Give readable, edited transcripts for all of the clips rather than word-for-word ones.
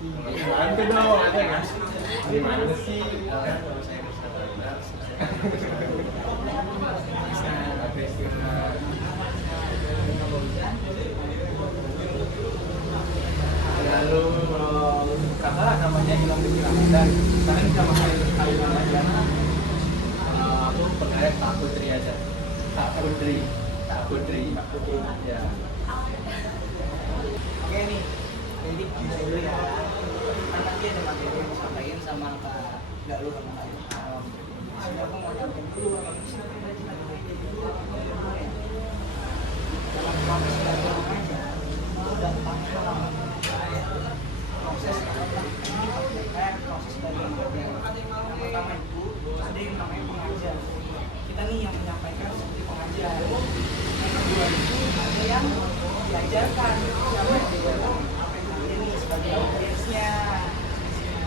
Bantu dong, ada nggak? Gimana sih? Lalu kakak namanya Ilham dan sekarang kita pakai kalimat aja. Aku pakai Tak Putri aja. Tak Putri. Ya. Oke nih, jadi gini dulu ya. Kan tadi ada materi yang disampaikan sama Kak Galuh sama Kak Ilham. Jadi aku mau nyampein dulu apa sih? Dalam proses belajar mengajar itu gampang banget. Proses ini prakteknya proses belajar mengajar. Yang pertama itu ada yang namanya pengajar. Kita nih yang menyampaikan seperti pengajar. Yang kedua itu ada yang diajarkan, siapa yang diajarkan? Ini sebagai audiensnya.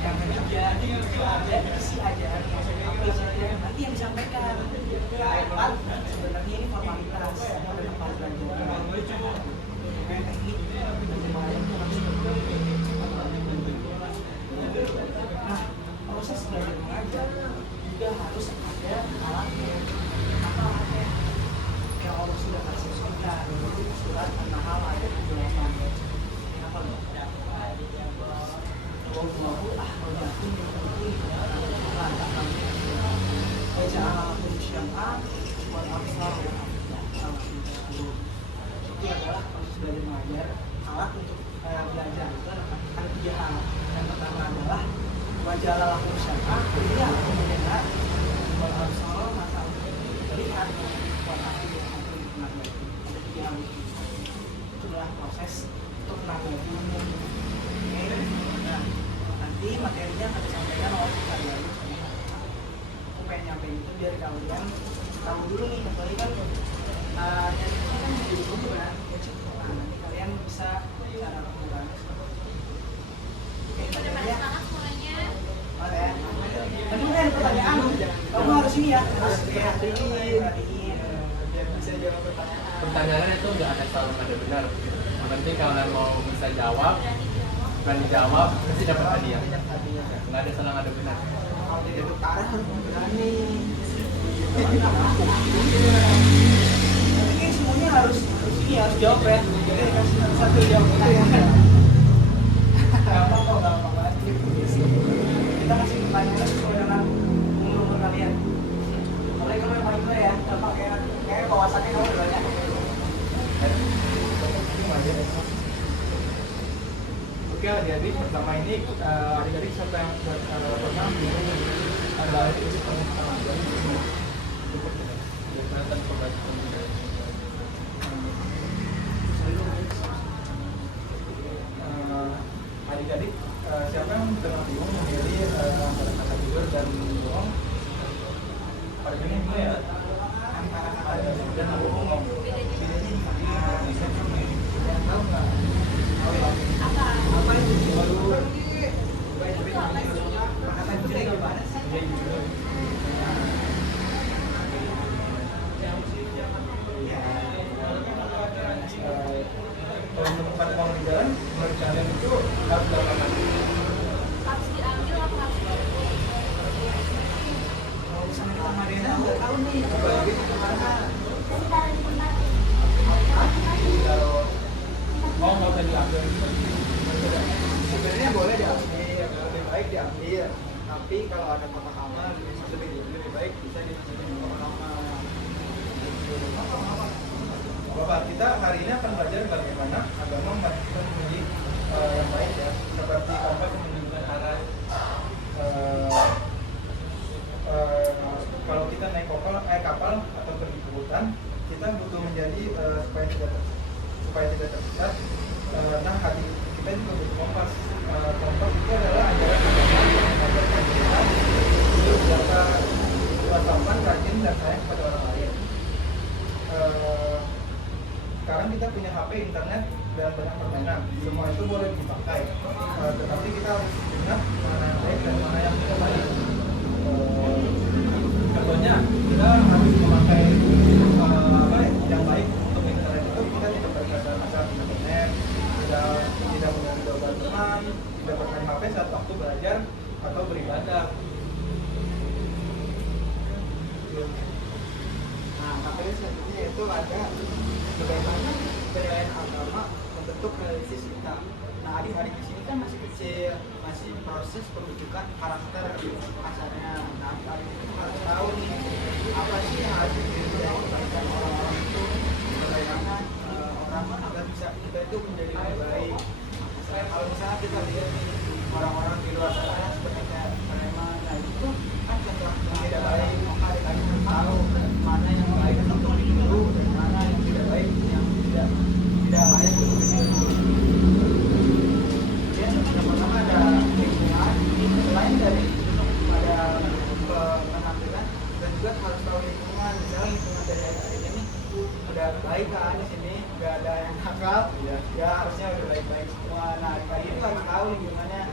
Yang ketiga ada isi ajaran, maksudnya apa isi ajaran nanti yang disampaikan. Yang keempat sebenarnya ini formalitas pada tempat belajar. Teknik bagaimana itu harus nah, proses belajar mengajar juga harus ada alatnya. Apa alatnya? Yang Allah sudah kasih surat An-Nahl ayat 78. Apa loh? Wallahu akhrajakum min butuni la ta'lamun. Wa ja'ala lakum syam'a wal absara wal af'idata. Itu adalah proses belajar mengajar. Alat untuk belajar itu ada 3 hal. Yang pertama adalah wa ja'ala lakum syam'a, ini untuk mendengar, wal absara mata melihat, wal af'idata menanggapi. Ada 3 hal itu. Itu adalah proses untuk menanggapi umum. Nah, nanti materinya akan disampaikan oleh Kak Galuh sama Kak. Aku pengen nyampein itu biar kalian tahu dulu nih, kecuali kan dari ini kan jadi dulu kan. Nah, nanti kalian bisa cara penggunaannya seperti itu. Oke, Pada ya. sekarang semuanya Oke ya. Tadi kan pertanyaan, kamu harus ini ya, harus perhatiin. Biar bisa jawab pertanyaan. Pertanyaannya itu nggak ada salah ada benar. Yang penting kalian mau bisa jawab, berani jawab, pasti dapat hadiah. Nggak ada salah nggak ada benar. Kalau di duduk arah harus berani. Tapi semuanya harus ini harus jawab ya. Jadi kasih satu jawab pertanyaan. Gampang kok, gampang banget. Kita kasih pertanyaan sesuai dengan umur kalian. Kalau kamu yang paling tua ya, gampang kayak wawasannya kamu udah banyak. Oke adik-adik, pertama ini adik-adik siapa yang pernah ada itu pengetahuan kelihatan pembelajaran adik-adik siapa yang pernah bingung memilih antara kata tidur dan bohong? Pada ini dulu ya antara kata tidur dan bohong. Bedanya di mana? Tahu nggak? Apa itu? Kata jujur gimana sih? Kalau menemukan uang di jalan, menurut kalian itu harus dilakukan. harus diambil apa harus diambil? Kalau misalnya kita Mariana nggak tahu nih, gitu kemana? Kalau mau nggak usah diambil. Sebenarnya boleh diambil, lebih baik diambil. Tapi kalau ada kotak amal, lebih baik bisa dimasukin ke kotak amal. Bapak, kita hari ini akan belajar bagaimana agama membagikan menjadi yang baik ya, seperti kompas yang menunjukkan arah. Kalau kita naik kapal atau pergi ke hutan, kita butuh menjadi supaya tidak tersesat. Nah, hati kita juga butuh kompas. Kompas itu adalah ajaran agama yang mengajarkan kita untuk bersopan, rajin, dan sayang kepada orang lain. Sekarang kita punya HP, internet, dan banyak permainan. Semua itu boleh dipakai. Tetapi kita harus ingat mana yang baik dan mana yang tidak baik. Contohnya, kita harus memakai yang baik untuk internet itu kita tidak berkata-kata di internet, tidak mengganggu teman, tidak bermain materi selanjutnya yaitu ada bagaimana penilaian agama membentuk analisis kita. Nah, adik-adik di sini kan masih kecil, masih proses pembentukan karakter kasarnya. Nah, adik-adik itu harus tahu nih apa sih yang harus dilakukan orang-orang itu, bagaimana orang agar bisa kita itu menjadi lebih baik. Kalau misalnya kita lihat nih orang-orang di luar sana seperti kayak preman, nah itu kan contoh yang tidak baik, maka adik-adik harus tahu mana yang baik untuk ditiru dan mana yang tidak baik, yang tidak layak untuk ditiru. Kemudian yang pertama ada lingkungan. Selain dari pada penampilan, kita juga harus tahu lingkungan. Misalnya lingkungan dari adik-adik ini udah baik kan di sini, nggak ada yang nakal, ya harusnya udah baik-baik semua. Nah, adik-adik itu harus tahu lingkungannya,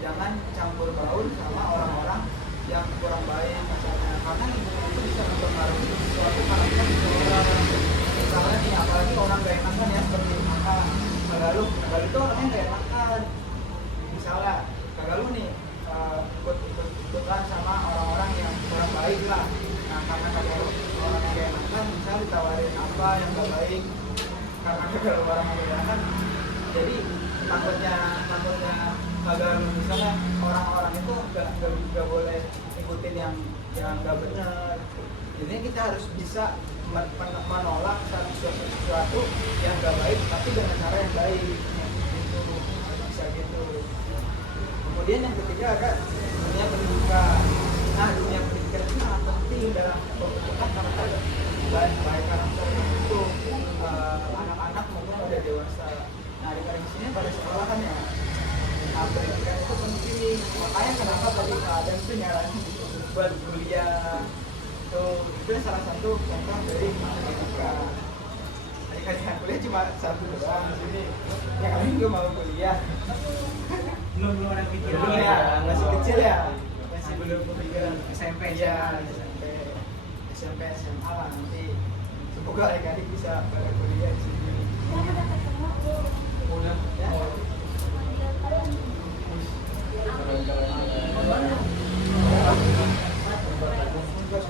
jangan campur baur sama orang-orang yang kurang baik misalnya, karena lingkungan itu bisa mempengaruhi suatu karakter seseorang. Misalnya nih, apalagi orang gak enakan ya, seperti Kagaluh itu orangnya gak enakan. Misalnya Kagaluh nih ikut-ikutan sama orang-orang yang kurang baik lah. Nah, karena Kagaluh orang yang gak enakan, misalnya ditawarin apa yang gak baik, karena Kagaluh orang yang gak enakan, jadi takutnya Kagaluh misalnya orang-orang itu gak boleh ikutin yang gak benar. Jadi kita harus bisa menolak sesuatu yang gak baik tapi dengan cara yang baik gitu, bisa gitu. Kemudian yang ketiga ada dunia pendidikan. Nah, dunia pendidikan itu sangat penting dalam pembentukan karakter dan baik karakter itu anak-anak maupun udah dewasa. Nah, di sini pada sekolah kan ya, nah, pendidikan itu penting. Makanya kenapa tadi ada itu nyaranin buat kuliah. Itu salah satu contoh dari pendidikan. Adik-adik yang kuliah cuma satu doang di sini. Yang lain juga mau kuliah. Belum ada pikiran. Belum ya, masih kecil ya. Masih belum kepikiran. SMP ya, SMP SMA lah nanti. Semoga adik-adik bisa pada kuliah di sini. Udah ya.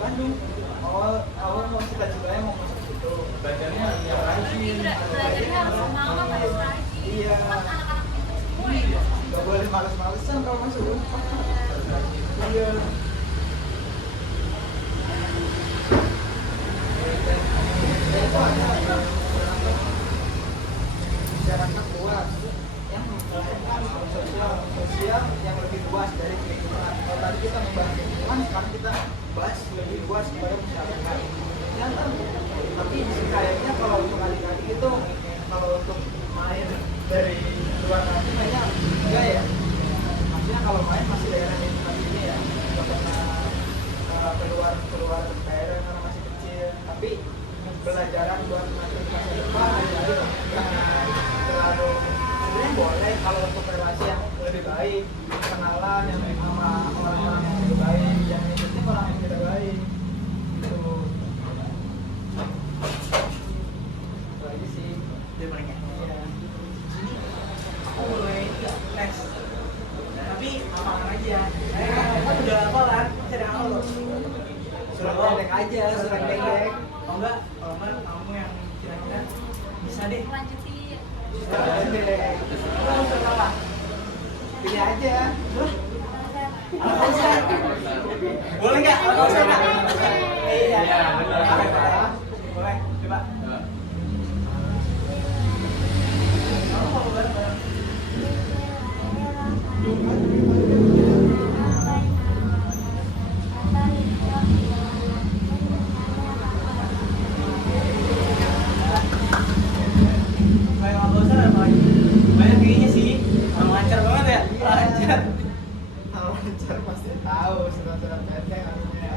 Bandung. Awal mau cita-citanya mau masuk situ. Belajarnya yang rajin. Belajarnya harus semangat, harus rajin. Iya. Kan anak-anak itu semua ya. Gak boleh males-malesan kalau masuk. Iya. Itu ada masyarakat luas yang melakukan sosial yang lebih luas dari lingkungan. Kalau tadi kita membahas lingkungan, sekarang kita bahas lebih luas kepada masyarakat. Tapi kayaknya kalau untuk adik-adik itu, kalau untuk main dari luar nanti mainnya enggak ya. Maksudnya kalau main masih daerah ini ya, nggak pernah keluar daerah karena masih kecil. Tapi pelajaran buat masa depan jangan terlalu, sebenarnya boleh kalau untuk relasi yang lebih baik, kenalan yang sama orang-orang yang lebih baik, jangan ikutin orang yang tidak baik gitu. Itu aja sih Dia mereka. ya. Aku mulai tes. Tapi apa aja? Kan udah apa kan? Masih ada apa loh? Surat pendek aja, surat pendek. Kalau enggak kamu yang kira-kira bisa deh. Lanjutin. Surat pendek. Kamu surat apa? Pilih aja. Al-Kausar. Boleh nggak? Al-Kausar nggak? Iya, benar. Boleh, coba. Kamu mau bareng-bareng? Kayak Al-Kausar apa lagi? Banyak kayaknya sih. Orang lancar banget ya. Lancar. Kalau lancar pasti tahu surat-surat pendek harusnya.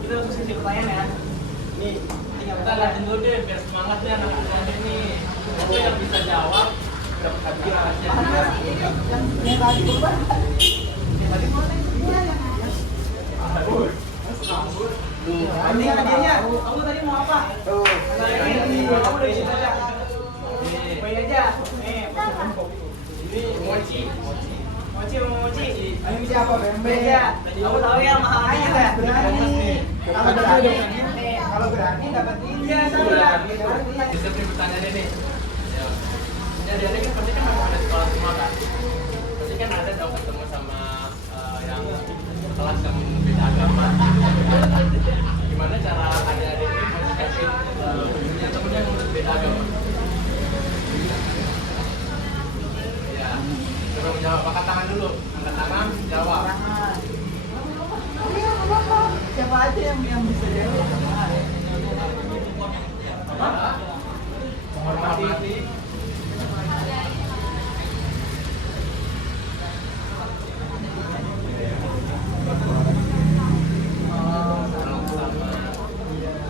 Kita langsung sesi pertanyaan ya. Nih, kita lanjutin dulu deh biar semangat deh anak-anak ini. Itu yang bisa jawab dapat hadiah aja. Yang tadi berubah. Yang tadi mana? Iya yang Ini hadiahnya. Kamu tadi mau apa? tuh. Ini kamu udah cerita aja. Bayi aja. Nih, ini mochi. Mochi. Ini siapa? Bembe. Kamu tahu ya mahalnya kita ya? Berani. Apa berani? kalau berani dapat ini. Iya, Iya. sama. Sistem nih pertanyaan ini. Ya. Jadi ada kan pasti kan ada sekolah semua kan. Pasti kan ada dong ketemu sama yang kelas yang beda agama. Gimana cara adik-adik ini mengikatin punya temennya yang beda agama? Ya, coba menjawab. Angkat tangan dulu. Angkat tangan, jawab. Siapa aja yang bisa jawab? Ya. Menghormati.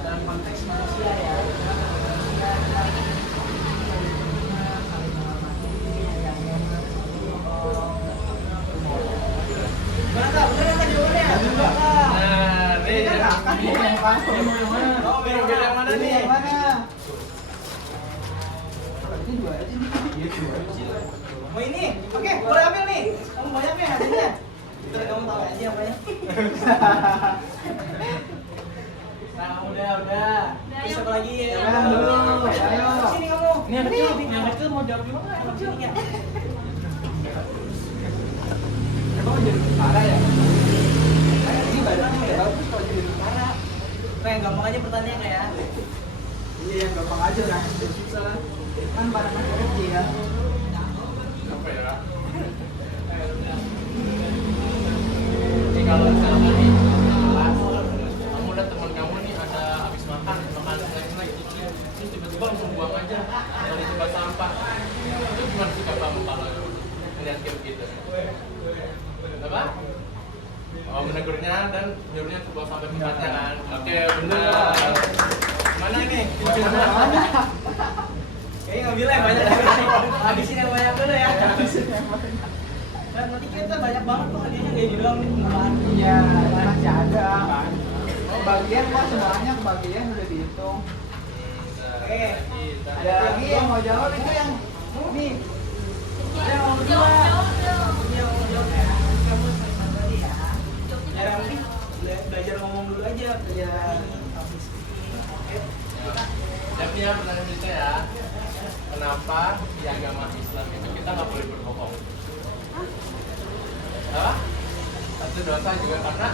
Dalam konteks manusia ya. Gimana Kak? Udah nggak jawabannya? Udah Kak. Nah, nih Ini kan akan ini. yang mana? Oh, beda yang mana Ini nih? yang mana? Ini dua aja nih. Oh ini, oke, boleh ambil nih. Kamu banyak nih hasilnya. Terus kamu tahu aja yang banyak. Nah, udah. Bisa apa lagi ya? Jangan dulu. Ayo. Sini kamu. Ini yang kecil, yang kecil mau jawab gimana? Yang kecil ya. Emang jadi tentara ya? Ini badannya ya bagus kalau jadi tentara. Kayak gampang aja pertanyaannya ya. Iya, yang gampang aja lah. Susah. Kan badannya kecil. Apa ya, Kak? Ini kalau misalkan nih kelas, kamu lihat teman kamu nih ada habis makan snack kecil, terus tiba-tiba langsung buang aja dari tempat sampah. Itu gimana sikap kamu kalau melihat kayak begitu? Apa? Oh, menegurnya dan nyuruhnya ke buang sampai tempatnya kan? Oke, benar. Mana ini? Mana? Kayaknya ngambilnya yang banyak dulu. Habisin yang banyak dulu ya. Dan nanti kita banyak banget tuh hadiahnya kayak dibilang nih tambahan. Iya, masih ada. Bagian kok semuanya kebagian udah dihitung. Oke. Ada lagi yang mau jawab itu yang nih. Ada yang mau jawab. Ini yang mau jawab ya. Kamu selesai tadi ya. Yang penting belajar ngomong dulu aja. Belajar habis ini. Oke. Tapi ya pertanyaan kita ya, kenapa di agama Islam itu kita nggak boleh berbohong? Apa? Satu dosa juga karena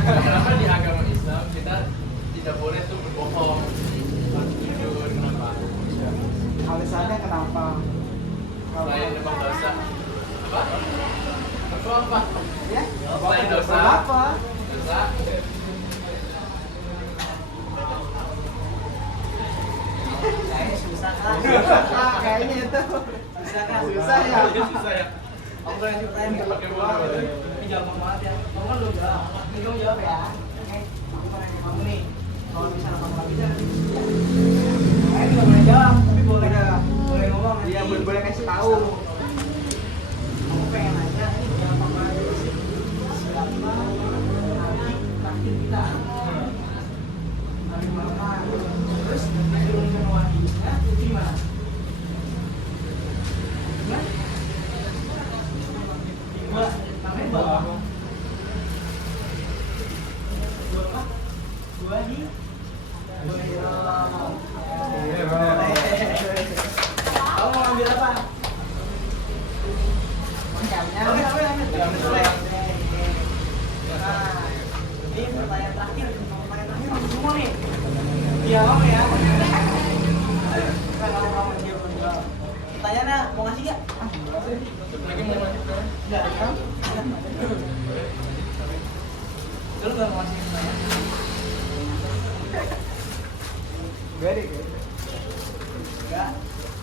kenapa di agama Islam kita tidak boleh tuh berbohong, harus jujur, kenapa? Alasannya kenapa? Selain memang dosa, apa? Apa? Ya? Selain dosa, Apa? dosa. Kayaknya susah kan? Kayaknya itu susah kan? Susah ya? Susah ya. Aku boleh ceritain nggak? Oke, boleh. Ini gampang banget ya. Kamu kan belum jawab. Ini kamu jawab ya. Oke. Aku mau nanya kamu nih. Kalau misalnya kamu nggak bisa, nanti bisa. Kayaknya nggak boleh jawab, tapi boleh ngomong. Iya, boleh kasih tahu. Aku pengen nanya, ini gampang banget sih. Siapa nabi terakhir kita? Nabi Muhammad. Terus diturunkan wahyunya itu gimana? Gimana? Dua, namanya bapak. Dua apa? Dua di. Kamu mau ambil apa? Oke, ambil. Nah, ini pertanyaan terakhir. Pertanyaan terakhir langsung semua nih. Iya, kamu ya. Kamu dia belum jawab. Pertanyaannya mau ngasih nggak? Lagi mau lanjut kan? Nggak, kan? Dulu nggak mau ngasih pertanyaan. Enggak deh, enggak.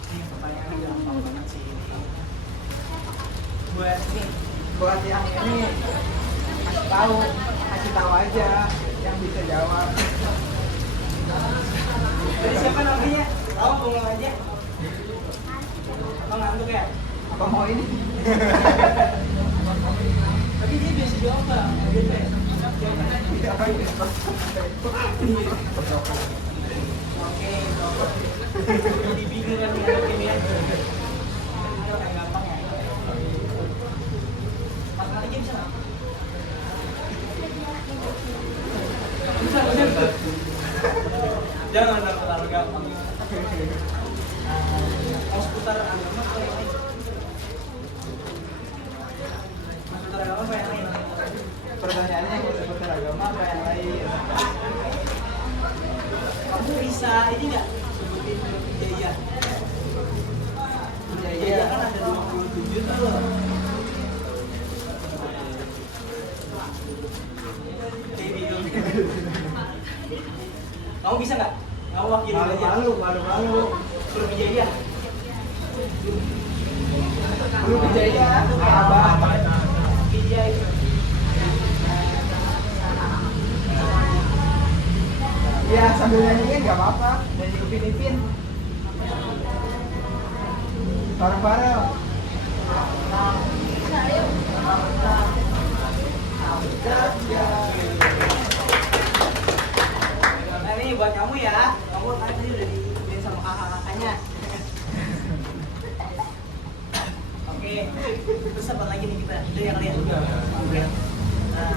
Ini pertanyaan gampang banget sih ini. Buat yang ini kasih tahu aja yang bisa jawab. Jadi siapa namanya? Tahu ngomong aja. Apa ngantuk ya? Apa mau ini? Tapi dia biasa jawab nggak? Gitu ya? Oke, jadi bingung kan ini ya. Ini yang gampang ya. 4 kali aja bisa nggak? Jangan terlalu gampang. Mau seputar agama atau yang lain? Seputar agama apa yang lain? Pertanyaannya kalau seputar agama apa yang lain? Kamu bisa ini nggak sebutin biaya? Biaya kan ada 27 tuh. Kayak bingung. Kamu bisa nggak? Kamu wakilin aja. Malu. Suruh biaya. Belum Wijaya, Abah. Biaya. Ya sambil nyanyiin nggak apa-apa, nyanyi Upin Ipin. Bareng-bareng. Nah ini buat kamu ya. Kamu tadi udah diikutin sama kakak-kakaknya. Oke. Terus apa lagi nih kita? Udah ya kalian? Udah. Nah,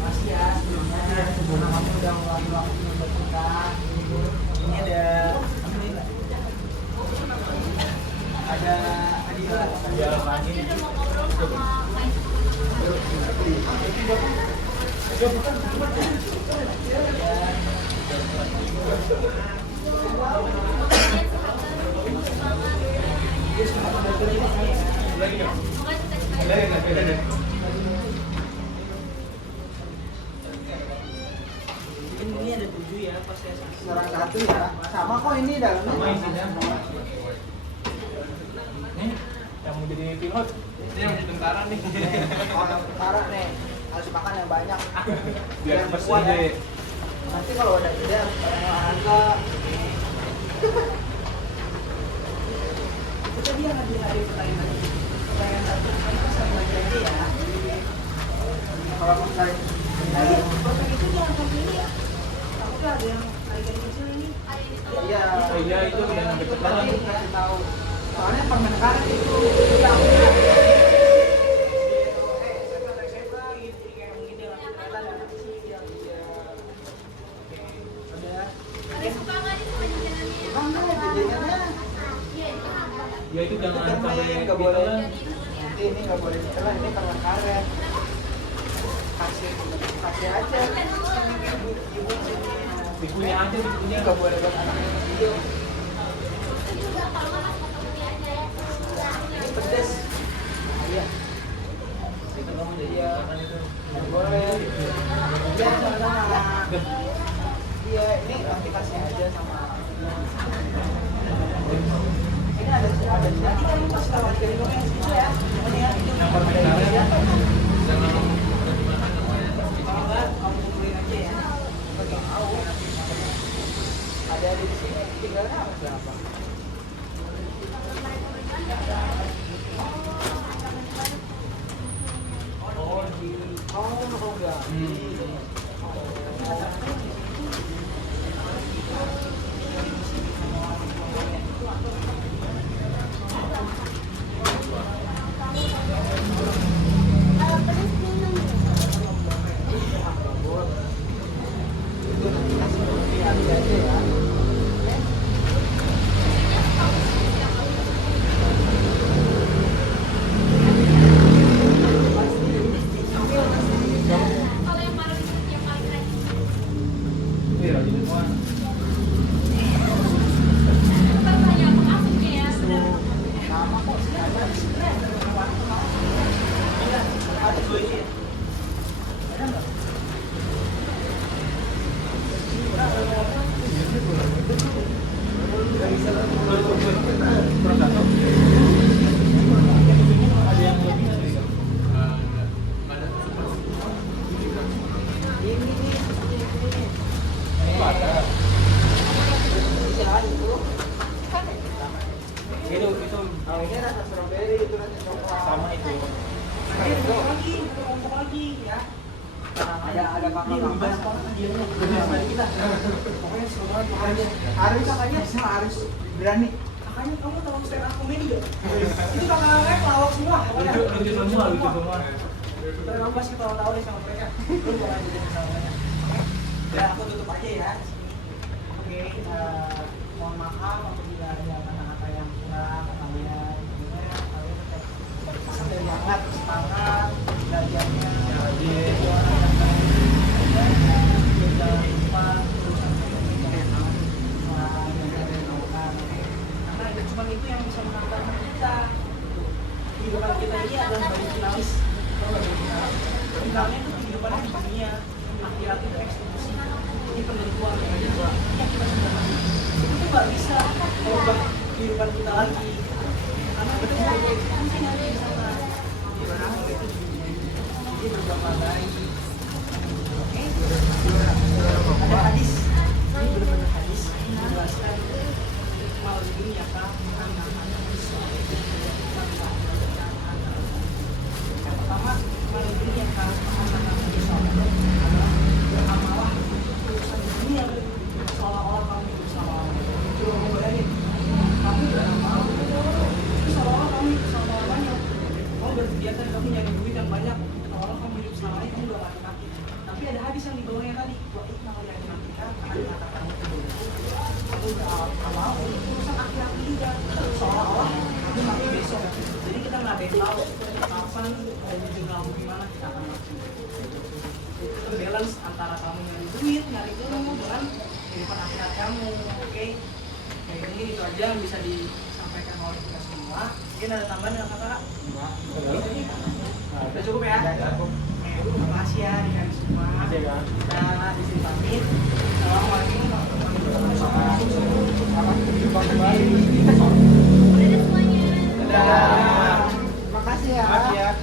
makasih ya sebelumnya. Sebelum kamu udah meluangkan waktu buat kita. Ini ada apa nih, Mbak? Ada Adila. Ya, lagi. Udah mau ngobrol sama Ini ada 7 ya pas saya Serang satu ya. Sama kok ini dalamnya. Sama isinya. Nih, yang mau jadi pilot, ini yang jadi tentara nih. Kalau yang tentara nih harus makan yang banyak. Biar Yang bersih kuat ya. deh. Nanti kalau udah gede harus bareng olahraga. itu dia nggak ada pertanyaan satu kan sama lagi aja ya. Kalau misalnya Tadi bapak itu jangan pilih ya. Aku tuh ada yang harga kecil ini. iya, Iya, itu udah sampai ke dalam. nanti kasih tahu. Soalnya permen karet itu Iya, aku udah. ada suka nggak nih sama jajanannya? bangga jajanannya. Iya, itu ada. Ya itu jangan Itu sampai permen, nggak boleh. ditelan. Jadi dulu ya. Nanti ini nggak boleh ditelan, ini permen karet. Kasih aja. Ibu sini. Bikunya aja, Ini bikunya. nggak boleh buat anak video. Itu udah kalau nggak mas fotokopi aja ya. Ini pedes. Iya. Itu kamu jadi Iya. makan itu. Nggak boleh. Iya, sama-sama. Iya, ini nanti kasih aja sama. Ini ada Nanti kamu pas lawan dari kamu yang situ ya. Pokoknya ya, itu Yang permen karet, jangan dimakan namanya. kalau nggak kamu kumpulin aja ya. bagi tahu. Ada di sini tinggalnya apa berapa? Oh, enggak. Itu nanti kasih kopi aja ya. Kalau yang paling keren. Iya, jadi semua. Kita tanya apa kasusnya ya. Sama kok ada. Ada dua ini ya. Ada nggak? Ada yang lebih nggak sih? Ada super. Ini nih. Ini ada. Silakan itu. Itu Oh, ini rasa strawberry itu rasa coklat. sama itu. Lagi, kelompok lagi ya. Ada Ini kakak lebih banyak banget hadiahnya daripada kita. Pokoknya seru banget makanya. Harus kakaknya harus berani. Makanya kamu tahu stand up comedy gak? Itu kakak-kakaknya pelawak semua. Pokoknya. Lucu semua. Ntar kamu pasti tahu-tahu deh sama mereka. Lu bakal jadi sama mereka. nggak bisa merubah kehidupan kita lagi, karena kita punya fungsi nanti di sana. Gimana kita jadi berbuat baik. Oke, ada hadis, ini benar-benar hadis menjelaskan mal dunia kah yang pertama, mal dunia kah adalah beramalah urusan dunia seolah-olah kamu hidup selama-lamanya. Coba kamu bayangin, kamu beramal itu seolah-olah kamu hidup selama-lamanya. Kamu berkegiatan, kamu nyari duit yang banyak, seolah kamu hidup selamanya, kamu udah mati-mati. Tapi ada hadis yang di bawahnya tadi, wa inna la ya'tika akan mengatakan itu. Kamu beramal untuk urusan akhirat juga, seolah-olah kamu mati besok. Jadi kita nggak ada yang tahu kapan dan juga kamu gimana kita akan mati. Itu balance antara kamu nyari duit, nyari ilmu dengan kehidupan akhirat kamu. Oke, kayak ini itu aja yang bisa disampaikan oleh kita semua. Mungkin ada tambahan yang kata-kata? Udah cukup ya? Terima kasih ya di kami semua. Kita di sini pamit. Assalamualaikum warahmatullahi wabarakatuh. Dadah semuanya. Dadah. Terima kasih ya. Makasih ya.